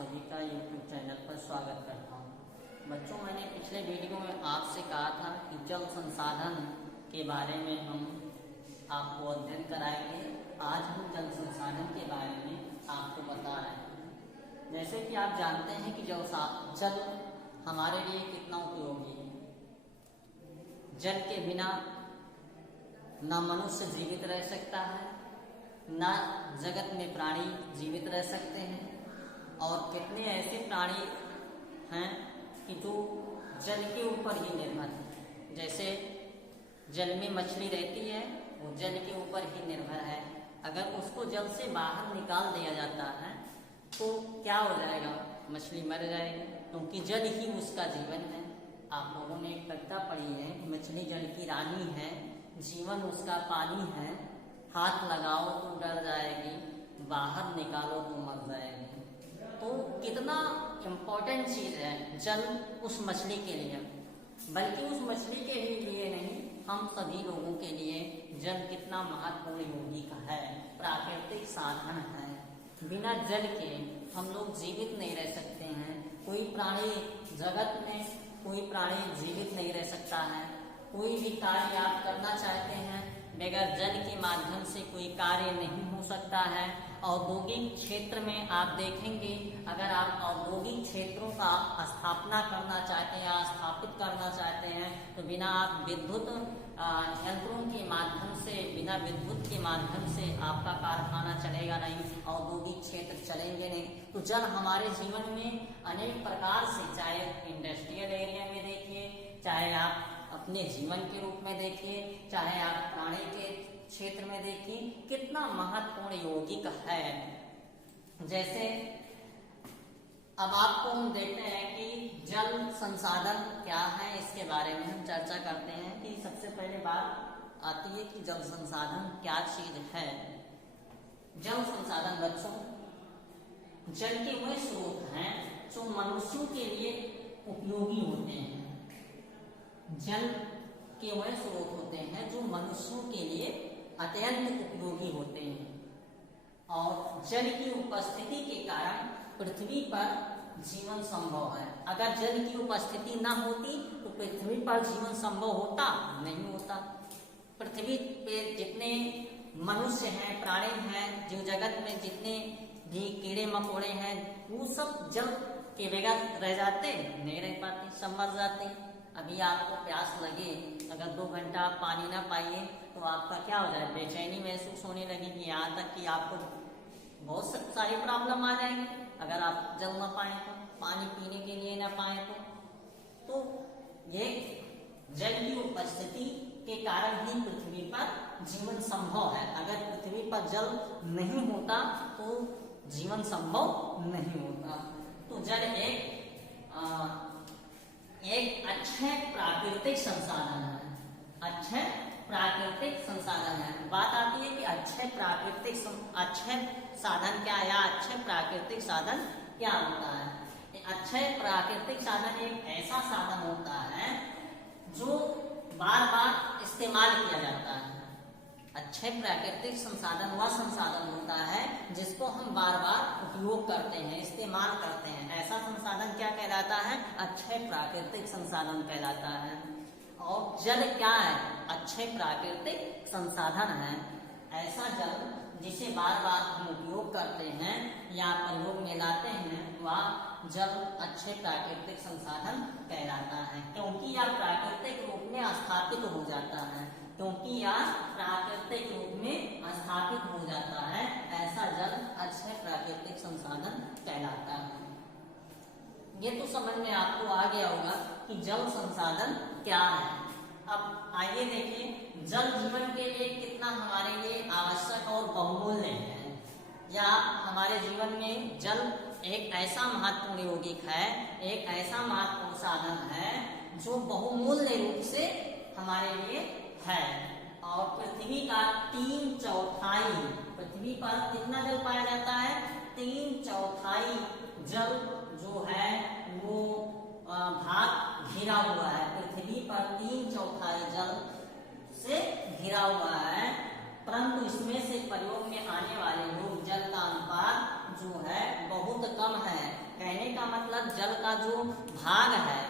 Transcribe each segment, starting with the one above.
सभी का YouTube channel पर स्वागत करता हूँ। बच्चों, मैंने पिछले वीडियो में आपसे कहा था कि जल संसाधन के बारे में हम आपको अध्ययन कराएंगे। आज हम जल संसाधन के बारे में आपको बता रहे हैं। जैसे कि आप जानते हैं कि जल हमारे लिए कितना उपयोगी है। जल के बिना न मनुष्य जीवित रह सकता है, न जगत में प्राणी जीवित रह सकते हैं, और कितने ऐसे प्राणी हैं कि जो जल के ऊपर ही निर्भर है। जैसे जल में मछली रहती है, वो जल के ऊपर ही निर्भर है। अगर उसको जल से बाहर निकाल दिया जाता है तो क्या हो जाएगा? मछली मर जाएगी, क्योंकि जल ही उसका जीवन है। आप लोगों ने एक कविता पढ़ी है, मछली जल की रानी है, जीवन उसका पानी है, हाथ लगाओ तो डर जाएगी, बाहर निकालो तो मर जाएगी। तो कितना इम्पोर्टेंट चीज़ है जल उस मछली के लिए, बल्कि उस मछली के ही लिए नहीं, हम सभी लोगों के लिए जल कितना महत्वपूर्ण यौगिक है, प्राकृतिक साधन है। बिना जल के हम लोग जीवित नहीं रह सकते हैं। कोई प्राणी जगत में कोई प्राणी जीवित नहीं रह सकता है। कोई भी कार्य आप करना चाहते हैं, बगैर जल के माध्यम से कोई कार्य नहीं हो सकता है। औद्योगिक क्षेत्र में आप देखेंगे, अगर आप औद्योगिक क्षेत्रों का स्थापना करना चाहते हैं या स्थापित करना चाहते हैं, तो बिना आप विद्युत यंत्रों के माध्यम से, बिना विद्युत के माध्यम से आपका कारखाना चलेगा नहीं, औद्योगिक क्षेत्र चलेंगे नहीं। तो जल हमारे जीवन में अनेक प्रकार से, चाहे इंडस्ट्रियल एरिया में देखिए, चाहे आप अपने जीवन के रूप में देखिए, चाहे आप प्राणी के क्षेत्र में देखिए, कितना महत्वपूर्ण यौगिक है। जैसे अब आपको हम देखते हैं कि जल संसाधन क्या है, इसके बारे में हम चर्चा करते हैं। कि सबसे पहले बात आती है कि जल संसाधन क्या चीज है। जल संसाधन बच्चों, जल के वह स्रोत हैं जो मनुष्यों के लिए उपयोगी होते हैं। जल के वह स्रोत होते हैं जो मनुष्यों के लिए अत्यंत उपयोगी होते हैं, और जल की उपस्थिति के कारण पृथ्वी पर जीवन संभव है। अगर जल की उपस्थिति न होती तो पृथ्वी पर जीवन संभव होता नहीं होता। पृथ्वी पे जितने मनुष्य हैं, प्राणी हैं, जीव जगत में जितने भी कीड़े मकोड़े हैं, वो सब जल के बगैर रह जाते नहीं, रह पाते, सब मर जाते। अभी आपको प्यास लगे, अगर 2 घंटा आप पानी ना पाइए तो आपका क्या हो जाए? बेचैनी महसूस होने लगेगी, यहाँ तक कि आपको बहुत सारी प्रॉब्लम आ जाएंगी। अगर आप जल ना पाए तो, पानी पीने के लिए ना पाए तो ये जल की उपस्थिति के कारण ही पृथ्वी पर जीवन संभव है। अगर पृथ्वी पर जल नहीं होता तो जीवन संभव नहीं होता। तो जल एक अच्छे प्राकृतिक संसाधन है, अच्छे प्राकृतिक संसाधन है। बात आती है कि अच्छे साधन क्या है, या अच्छे प्राकृतिक साधन क्या होता है। अच्छे प्राकृतिक साधन एक ऐसा साधन होता है जो बार बार इस्तेमाल किया जाता है। अच्छे प्राकृतिक संसाधन वह संसाधन होता है जिसको हम बार बार उपयोग करते हैं, इस्तेमाल करते हैं। ऐसा संसाधन क्या कहलाता है? अच्छे प्राकृतिक संसाधन कहलाता है। और जल क्या है? अच्छे प्राकृतिक संसाधन है। ऐसा जल जिसे बार बार हम उपयोग करते हैं या प्रयोग में लाते हैं, वह जल अच्छे प्राकृतिक संसाधन कहलाता है, क्योंकि यह प्राकृतिक रूप में स्थापित हो जाता है। ऐसा जल अच्छे प्राकृतिक संसाधन कहलाता है। ये तो समझ में आपको आ गया होगा कि जल संसाधन क्या है। अब आइए देखिए, जल जीवन के लिए कितना हमारे लिए आवश्यक और बहुमूल्य है, या हमारे जीवन में जल एक ऐसा महत्वपूर्ण यौगिक है, एक ऐसा महत्वपूर्ण साधन है जो बहुमूल्य रूप से हमारे लिए है। और पृथ्वी का 3/4, पृथ्वी पर कितना जल पाया जाता है? 3/4 जल जो है वो भाग घिरा हुआ है। पृथ्वी पर 3/4 जल से घिरा हुआ है, परंतु इसमें से प्रयोग में आने वाले लोग जल का अनुपात जो है बहुत कम है। का जो भाग है,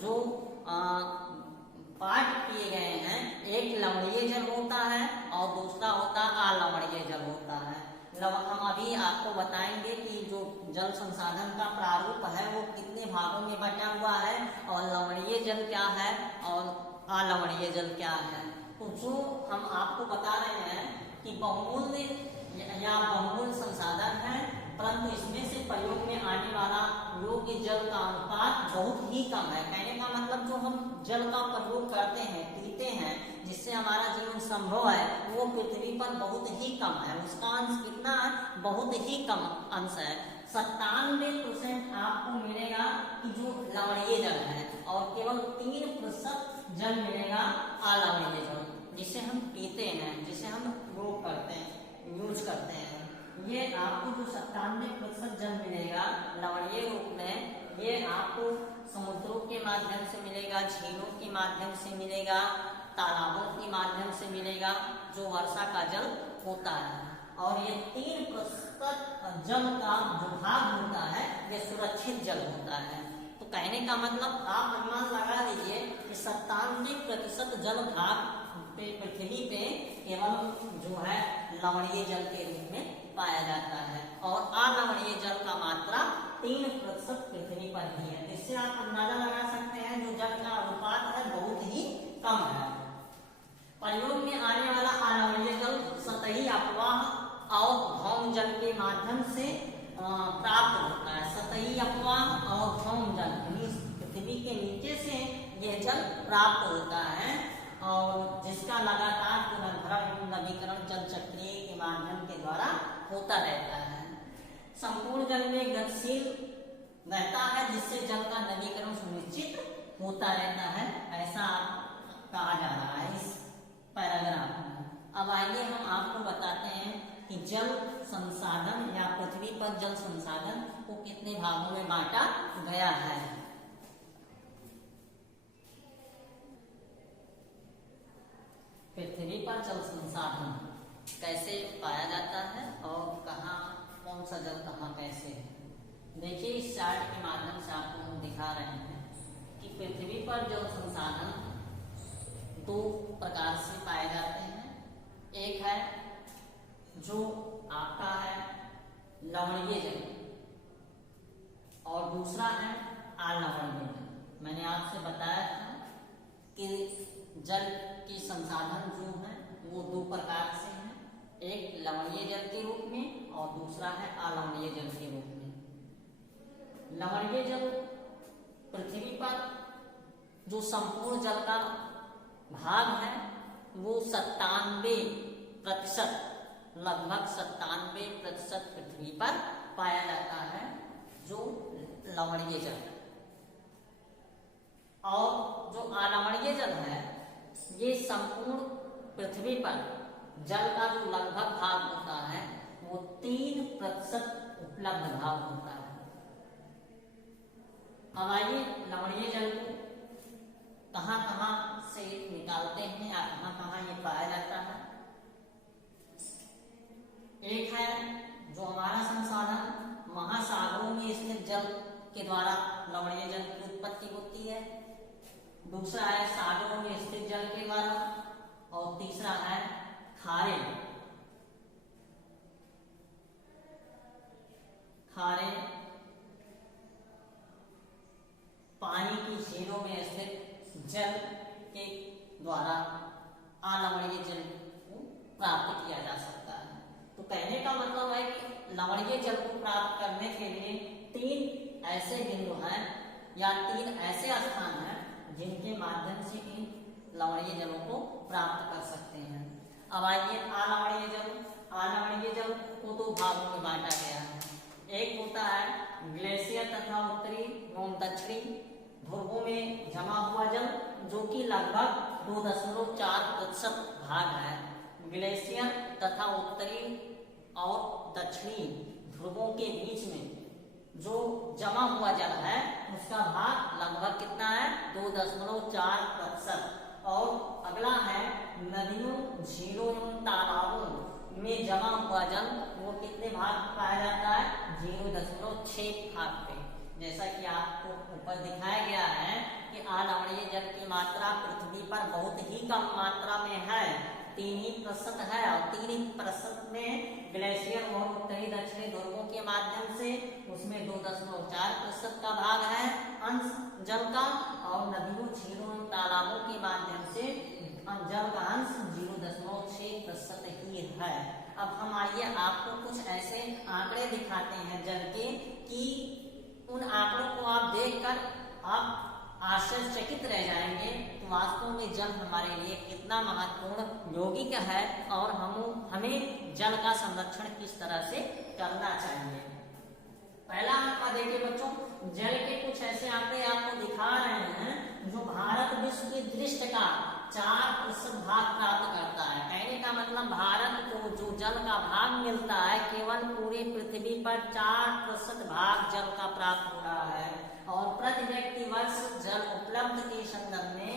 जो पार्ट किए गए हैं, एक लवणीय जल होता है और दूसरा होता है अलवणीय जल होता है। हम अभी आपको बताएंगे कि जो जल संसाधन का प्रारूप है वो कितने भागों में बटा हुआ है और लवणीय जल क्या है और अलवणीय जल क्या है। तो जो हम आपको बता रहे हैं कि बहुमूल्य या बहुमूल्य संसाधन है, परंतु इसमें से प्रयोग में आने वाला योग्य जल का अनुपात बहुत ही कम है। कहने का मतलब जो हम जल का प्रयोग करते हैं, पीते हैं, जिससे हमारा जीवन संभव है, वो पृथ्वी पर बहुत ही कम है। उसका अंश कितना है? बहुत ही कम अंश है। 97% आपको मिलेगा कि जो लवणीय जल है और केवल 3% जल मिलेगा अलवणीय जल, जिसे हम पीते हैं, जिसे हम उपयोग करते हैं, यूज करते हैं। ये आपको जो 97% जल मिलेगा लवणीय रूप में, ये आपको समुद्रों के माध्यम से मिलेगा, झीलों के माध्यम से मिलेगा, तालाबों के माध्यम से मिलेगा, जो वर्षा का जल होता है। और ये 3% जल का जो भाग होता है ये सुरक्षित जल होता है। तो कहने का मतलब आप अनुमान लगा लीजिए कि 97% जल भाग पृथ्वी पे केवल जो है लवणीय जल के रूप में पाया जाता है और अलवणीय जल का मात्रा 3% पृथ्वी पर ही है। इससे आप अंदाजा लगा सकते हैं जो जल का अनुपात है बहुत ही कम है। प्रयोग में आने वाला अलवणीय जल सतही अपवाह और भौम जल के माध्यम से प्राप्त होता है। सतही अपवाह और भौम जल, पृथ्वी के नीचे से यह जल प्राप्त होता है और जिसका लगातार पुनर्भरण नवीकरण जल चक्रीय के माध्यम के द्वारा होता रहता है। संपूर्ण जल में गतिशील रहता है, जिससे जल का नवीकरण सुनिश्चित होता रहता है, ऐसा कहा जा रहा है इस पैराग्राफ में। अब आइए हम आपको बताते हैं कि जल संसाधन या पृथ्वी पर जल संसाधन को कितने भागों में बांटा गया है। पृथ्वी पर जल संसाधन कैसे पाया जाता है और कहाँ, कौन सा जल कहाँ कैसे है। देखिए इस चार्ट के माध्यम से आपको हम दिखा रहे हैं कि पृथ्वी पर जल संसाधन 2 प्रकार से पाए जाते हैं। एक है जो आपका है लवणीय जल और दूसरा है अलवणीय जल। मैंने आपसे बताया था कि जल की संसाधन जो है वो 2 प्रकार से हैं, एक लवणीय जल के रूप में और दूसरा है अलवणीय जल के रूप में। लवणीय जल पृथ्वी पर जो संपूर्ण जल का भाग है वो 97%, लगभग 97% पृथ्वी पर पाया जाता है जो लवणीय जल। और जो अलवणीय जल है ये संपूर्ण पृथ्वी पर जल का जो लगभग भाग होता है वो 3% उपलब्ध भाग होता है। अब आइए लवणीय जल को कहाँ कहाँ से निकालते हैं या कहाँ कहाँ ये पाया जाता है। एक है जो हमारा संसाधन महासागरों में स्थित जल के द्वारा लवणीय जल की उत्पत्ति होती है, दूसरा है सागरों में स्थित जल के द्वारा और तीसरा है खारे पानी की झीलों में स्थित जल के द्वारा अलवणीय जल को प्राप्त किया जा सकता है। तो कहने का मतलब है कि लवणीय जल को प्राप्त करने के लिए 3 ऐसे बिंदु हैं या 3 ऐसे स्थान हैं जिनके माध्यम से इन लवणीय जलों को प्राप्त कर सकते हैं। अब आइए अलवणीय जल। अलवणीय जल को 2 भागों में बांटा गया है। एक होता है ग्लेशियर तथा उत्तरी एवं दक्षिणी ध्रुवों में जमा हुआ जल, जो कि लगभग 2.4% भाग है। ग्लेशियर तथा उत्तरी और दक्षिणी ध्रुवों के बीच में जो जमा हुआ जल है उसका भाग लगभग कितना है? 2.4%। और अगला है नदियों, झीलों एवं तालाबों में जमा हुआ जल, वो कितने भाग पाया जाता है? 0.6 भाग पे। जैसा कि आपको ऊपर दिखाया गया है कि अलवणीय जल की मात्रा पृथ्वी पर बहुत ही कम मात्रा में है, 3% है, और 3% में ग्लेशियर और उत्तरी दक्षिणी ध्रुवों के माध्यम से उसमें 2.4% का भाग है अंश जल का, और नदियों, झीलों, तालाबों के माध्यम से जल का अंश 0.6% ही है। अब हम आइए आपको कुछ ऐसे आंकड़े दिखाते हैं जल के कि उन आंकड़ों को आप देखकर आप आश्चर्यचकित रह जाएंगे कि वास्तव में जल हमारे लिए कितना महत्वपूर्ण यौगिक है और हमें जल का संरक्षण किस तरह से करना चाहिए। पहला आंकड़ा देखिए बच्चों, जल के कुछ ऐसे आंकड़े आपको दिखा रहे हैं जो भारत विश्व की दृष्टि का 4% भाग प्राप्त करता है। कहने का मतलब भारत को जो जल का भाग मिलता है केवल पूरी पृथ्वी पर 4% भाग जल का प्राप्त हो रहा है, और प्रति व्यक्ति वर्ष जल उपलब्ध के संदर्भ में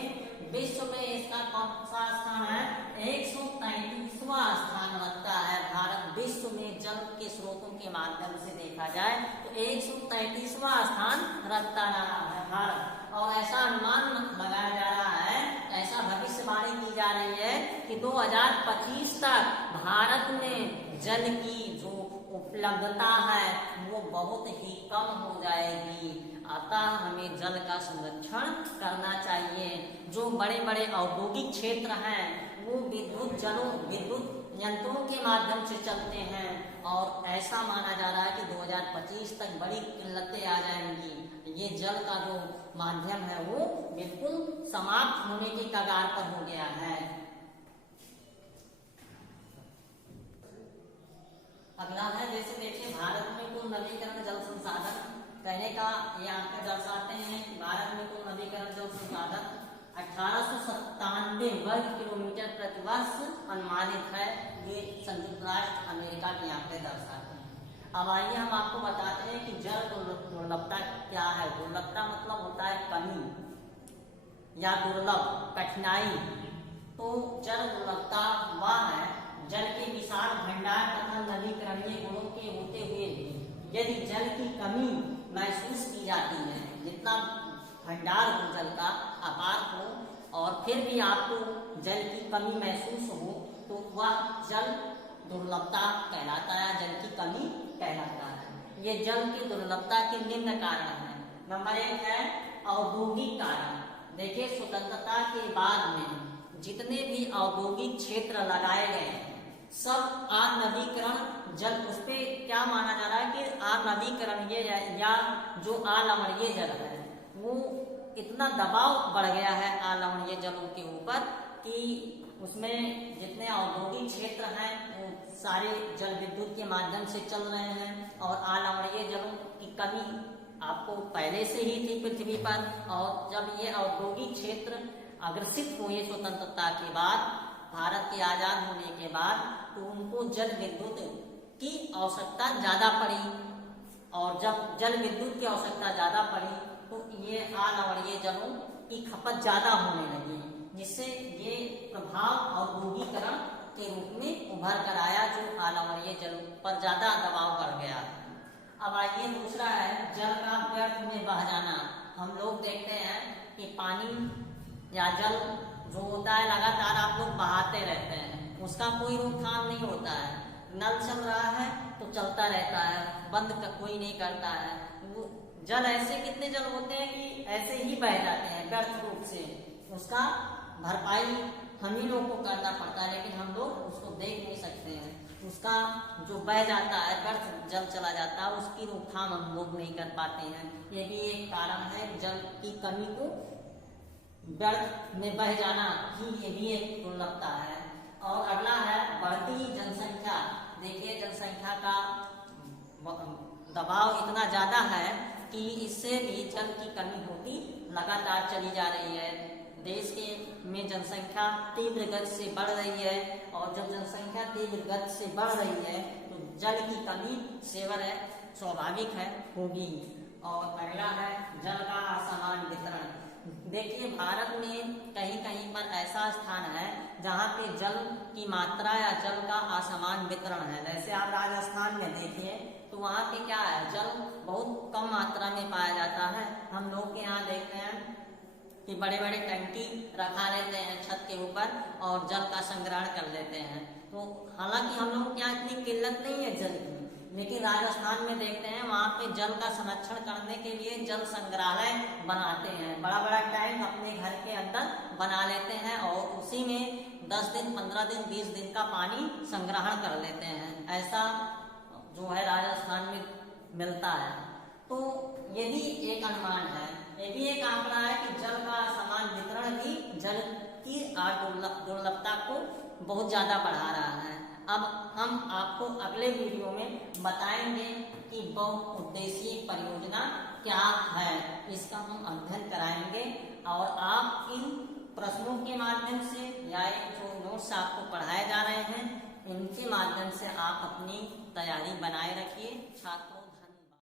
विश्व में इसका कौन सा स्थान है, 133वां स्थान रखता है। भारत विश्व में जल के स्रोतों के माध्यम से देखा जाए तो 133वां स्थान रखता रहा है भारत, और ऐसा अनुमान लगाया जा रहा है, ऐसा भविष्यवाणी की जा रही है कि 2025 तक भारत में जल की जो उपलब्धता है वो बहुत ही कम हो जाएगी। अतः हमें जल का संरक्षण करना चाहिए। जो बड़े बड़े औद्योगिक क्षेत्र हैं वो विद्युत यंत्रों के माध्यम से चलते हैं, और ऐसा माना जा रहा है कि 2025 तक बड़ी किल्लतें आ जाएंगी। ये जल का जो माध्यम है वो बिल्कुल समाप्त होने की कगार पर हो गया है। अगला है, जैसे देखिए भारत में कुल नवीकरण जल संसाधन, कहने का ये आंकड़े दर्शाते हैं कि भारत में कुल नवीकरण जल संसाधन 1897 वर्ग किलोमीटर प्रति वर्ष अनुमानित है। ये संयुक्त राष्ट्र अमेरिका के आंकड़े दर्शाते हैं। अब आइए हम आपको बताते हैं कि जल दुर्लभता क्या है। दुर्लभता मतलब होता है कमी या दुर्लभ, कठिनाई। तो जल दुर्लभता वह है जल के विशाल भंडार तथा नवीकरणीय गुणों के होते हुए यदि जल की कमी महसूस की जाती है, जितना भंडार हो जल का अपार हो और फिर भी आपको जल की कमी महसूस हो तो वह जल दुर्लभता कहलाता है, जल की कमी कहलाता है। ये जल की दुर्लभता के निम्न कारण है। नंबर 1 है औद्योगिक कारण। देखिए स्वतंत्रता के बाद में जितने भी औद्योगिक क्षेत्र लगाए गए सब अनवीकरण जल, उस पे क्या माना जा रहा है कि अनवीकरण ये या जो अलवणीय जल है वो इतना दबाव बढ़ गया है अलवणीय जलों के ऊपर कि उसमें जितने औद्योगिक क्षेत्र हैं वो सारे जल विद्युत के माध्यम से चल रहे हैं, और अलवणीय जलों की कमी आपको पहले से ही थी पृथ्वी पर। और जब ये औद्योगिक क्षेत्र अग्रसित हुए स्वतंत्रता के बाद, भारत के आजाद होने के बाद, तो उनको जल विद्युत की आवश्यकता ज्यादा पड़ी, और जब जल विद्युत की आवश्यकता ज्यादा पड़ी तो ये अलवणीय जलों की खपत ज्यादा होने लगी, जिससे ये प्रभाव औद्योगिकरण के रूप में उभर कर आया, जो अलवणीय जलों पर ज्यादा दबाव बढ़ गया। अब आइए दूसरा है जल का व्यर्थ में बह जाना। हम लोग देखते हैं कि पानी या जल जो होता है लगातार आप लोग बहाते रहते हैं, उसका कोई रोकथाम नहीं होता है। नल चल रहा है तो चलता रहता है, बंद कोई नहीं करता है। वो जल ऐसे कितने जल होते हैं कि ऐसे ही बह जाते हैं व्यर्थ रूप से, उसका भरपाई हम ही लोग को करना पड़ता है, लेकिन हम लोग उसको देख नहीं सकते हैं। उसका जो बह जाता है, व्यर्थ जल चला जाता है, उसकी रोकथाम हम लोग नहीं कर पाते हैं। ये भी एक कारण है जल की कमी को व्यर्थ में बह जाना ही, ये भी एक दुर्लभता है। और अगला है बढ़ती जनसंख्या। देखिए जनसंख्या का दबाव इतना ज्यादा है कि इससे भी जल की कमी होती लगातार चली जा रही है। देश के में जनसंख्या तीव्र गति से बढ़ रही है, और जब जनसंख्या तीव्र गति से बढ़ रही है तो जल की कमी स्वाभाविक है होगी। और अगला है जल का असमान वितरण। देखिए, भारत में कहीं कहीं पर ऐसा स्थान है जहाँ पे जल की मात्रा या जल का असमान वितरण है। जैसे आप राजस्थान में देखिए तो वहाँ पे क्या है, जल बहुत कम मात्रा में पाया जाता है। हम लोग के यहाँ देखते हैं कि बड़े बड़े टंकी रखा लेते हैं छत के ऊपर और जल का संग्रहण कर लेते हैं। तो हालांकि हम लोग के यहाँ इतनी किल्लत नहीं है जल की, लेकिन राजस्थान में देखते हैं वहाँ पे जल का संरक्षण करने के लिए जल संग्रहालय बनाते हैं। बड़ा बड़ा टैंक अपने घर के अंदर बना लेते हैं और उसी में 10 दिन 15 दिन 20 दिन का पानी संग्रहण कर लेते हैं। ऐसा जो है राजस्थान में मिलता है। तो ये भी एक अनुमान है, ये भी एक आंकड़ा है कि जल का समान वितरण भी जल की दुर्लभता को बहुत ज्यादा बढ़ा रहा है। अब हम आपको अगले वीडियो में बताएंगे कि बहुउद्देशीय परियोजना क्या है, इसका हम अध्ययन कराएंगे और आप इन प्रश्नों के माध्यम से या जो नोट्स आपको पढ़ाए जा रहे हैं इनके माध्यम से आप अपनी तैयारी बनाए रखिए। छात्रों